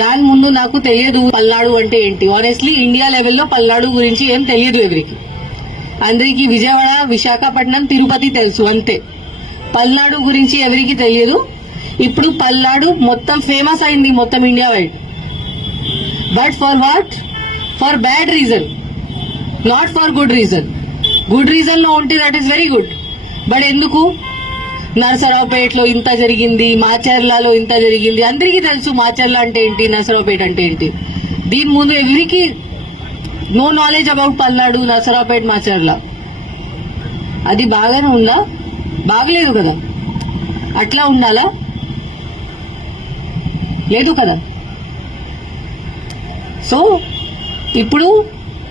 దాని ముందు నాకు తెలియదు పల్నాడు అంటే ఏంటి. ఆనెస్ట్లీ ఇండియా లెవెల్లో పల్నాడు గురించి ఏం తెలియదు ఎవరికి. అందరికి విజయవాడ, విశాఖపట్నం, తిరుపతి తెలుసు అంతే. పల్నాడు గురించి ఎవరికి తెలియదు. ఇప్పుడు పల్నాడు మొత్తం ఫేమస్ అయింది మొత్తం India wide. But for what? For bad reason, not for good reason. Good reason లో ఉంటే that is very good. But ఎందుకు? నరసరావుపేటలో ఇంత జరిగింది, మాచర్లలో ఇంత జరిగింది. అందరికీ తెలుసు మాచర్ల అంటే ఏంటి, నరసరావుపేట అంటే ఏంటి. దీని ముందు ఎవరికి no knowledge about Palnadu, Narasaraopet, Macherla. అది బాగానే ఉందా? బాగలేదు కదా. అట్లా ఉండాలా? లేదు కదా. సో ఇప్పుడు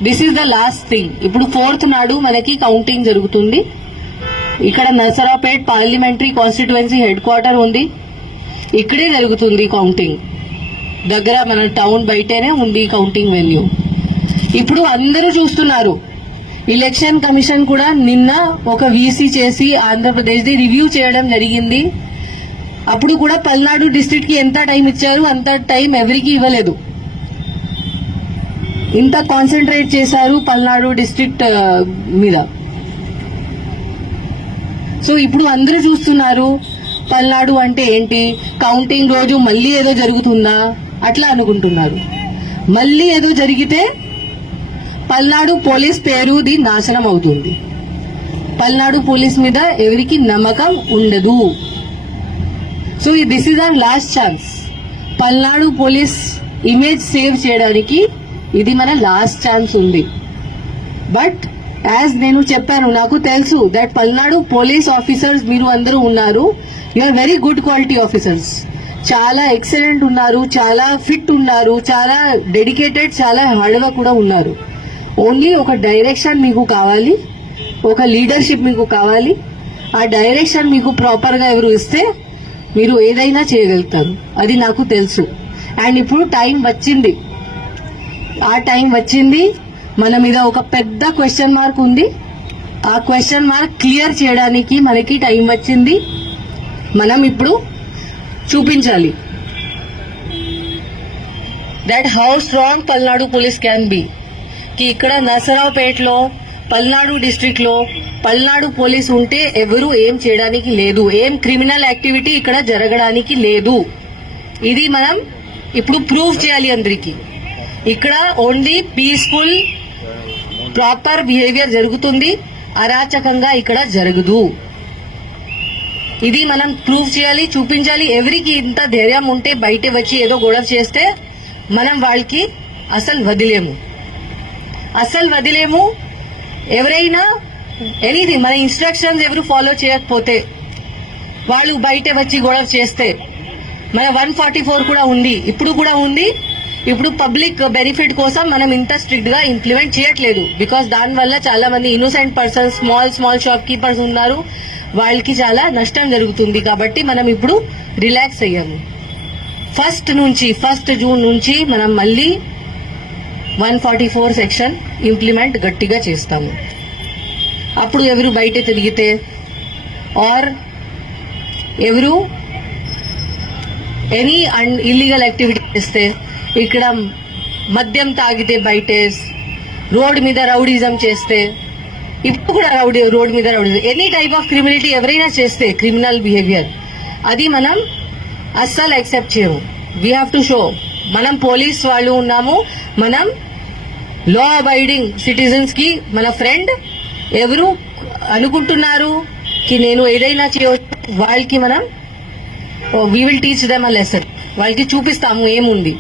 this is the last thing. ఇప్పుడు 4th నాడు మనకి కౌంటింగ్ జరుగుతుంది. ఇక్కడ Narasaraopet parliamentary constituency head quarter ఉంది. ఇక్కడే జరుగుతుంది కౌంటింగ్. దగ్గర మన టౌన్ బయటనే ఉంది కౌంటింగ్ వెన్యూ. ఇప్పుడు అందరూ చూస్తున్నారు. ఎలక్షన్ కమిషన్ కూడా నిన్న ఒక వీసీ చేసి ఆంధ్రప్రదేశ్ ది రివ్యూ చేయడం జరిగింది. అప్పుడు కూడా పల్నాడు డిస్ట్రిక్ట్ కి ఎంత టైం ఇచ్చారు, అంత టైం ఎవరికి ఇవ్వలేదు. ఇంత కాన్సన్ట్రేట్ చేశారు పల్నాడు డిస్ట్రిక్ట్ మీద. సో ఇప్పుడు అందరూ చూస్తున్నారు పల్నాడు అంటే ఏంటి. కౌంటింగ్ రోజు మళ్ళీ ఏదో జరుగుతుందా అట్లా అనుకుంటున్నారు. మళ్ళీ ఏదో జరిగితే పల్నాడు పోలీస్ పేరుది నాశనం అవుతుంది. పల్నాడు పోలీస్ మీద ఎవరికి నమ్మకం ఉండదు. So this is our last chance. Palnadu police image save చేయడానికి ఇది మన లాస్ట్ ఛాన్స్ ఉంది. బట్ యాజ్ నేను చెప్పాను, నాకు తెలుసు దట్ పల్నాడు పోలీస్ ఆఫీసర్స్ మీరు అందరూ ఉన్నారు. You are very good quality officers. చాలా ఎక్సలెంట్ ఉన్నారు, చాలా ఫిట్ ఉన్నారు, చాలా డెడికేటెడ్, చాలా హార్డ్ వర్క్ కూడా ఉన్నారు. ఓన్లీ ఒక డైరెక్షన్ మీకు కావాలి, ఒక లీడర్షిప్ మీకు కావాలి. ఆ డైరెక్షన్ మీకు ప్రాపర్ గా ఎవరు ఇస్తే మీరు ఏదైనా చేయగలుగుతారు. అది నాకు తెలుసు. అండ్ ఇప్పుడు టైం వచ్చింది. ఆ టైం వచ్చింది. మన మీద ఒక పెద్ద క్వశ్చన్ మార్క్ ఉంది. ఆ క్వశ్చన్ మార్క్ క్లియర్ చేయడానికి మనకి టైం వచ్చింది. మనం ఇప్పుడు చూపించాలి that how strong Palnadu police can be. కి ఇక్కడ నరసరావుపేటలో, పల్నాడు డిస్ట్రిక్ట్ లో పల్నాడు పోలీస్ ఉంటే ఎవరు ఏం చేయడానికి లేదు. ఏం క్రిమినల్ యాక్టివిటీ ఇక్కడ జరగడానికి లేదు. ఇది మనం ఇప్పుడు ప్రూవ్ చేయాలి అందరికి. ఇక్కడ ఓన్లీ పీస్ఫుల్ ప్రాపర్ బిహేవియర్ జరుగుతుంది. అరాచకంగా ఇక్కడ జరగదు. ఇది మనం ప్రూవ్ చేయాలి, చూపించాలి. ఎవరికి ఇంత ధైర్యం ఉంటే బయట వచ్చి ఏదో గొడవ చేస్తే మనం వాళ్ళకి అసలు వదిలేము. ఎవరైనా ఎనీథింగ్ మన ఇన్స్ట్రక్షన్స్ ఎవరు ఫాలో చేయకపోతే, వాళ్ళు బయట వచ్చి గొడవ చేస్తే, మన 144 కూడా ఉంది, ఇప్పుడు కూడా ఉంది. ఇప్పుడు పబ్లిక్ బెనిఫిట్ కోసం మనం ఇంత స్ట్రిక్ట్ గా ఇంప్లిమెంట్ చేయట్లేదు. బికాస్ దానివల్ల చాలా మంది innocent persons, small shop keepers ఉన్నారు, వాళ్ళకి చాలా నష్టం జరుగుతుంది. కాబట్టి మనం ఇప్పుడు రిలాక్స్ అయ్యాము. 1 జూన్ నుంచి మనం మళ్ళీ 144 సెక్షన్ ఇంప్లిమెంట్ గట్టిగా చేస్తాము. అప్పుడు ఎవరు బయట తిరిగితే ఆర్ ఎవరు ఎనీ ఇల్లీగల్ యాక్టివిటీ చేస్తే, ఇక్కడ మద్యం తాగితే బయటే, రోడ్ మీద రౌడీజం చేస్తే, ఇప్పుడు కూడా రోడ్ మీద rowdyism, any type of criminality ఎవరైనా చేస్తే, క్రిమినల్ బిహేవియర్, అది మనం అస్సలు యాక్సెప్ట్ చేయము. వీ హ్యావ్ టు షో మనం పోలీస్ వాళ్ళు ఉన్నాము. మనం లా అబైడింగ్ సిటిజన్స్ కి మన ఫ్రెండ్. ఎవరు అనుకుంటున్నారు కి నేను ఏదైనా చేయవచ్చు, వాళ్ళకి మనం we will teach them a lesson. వాళ్ళకి చూపిస్తాము ఏముంది.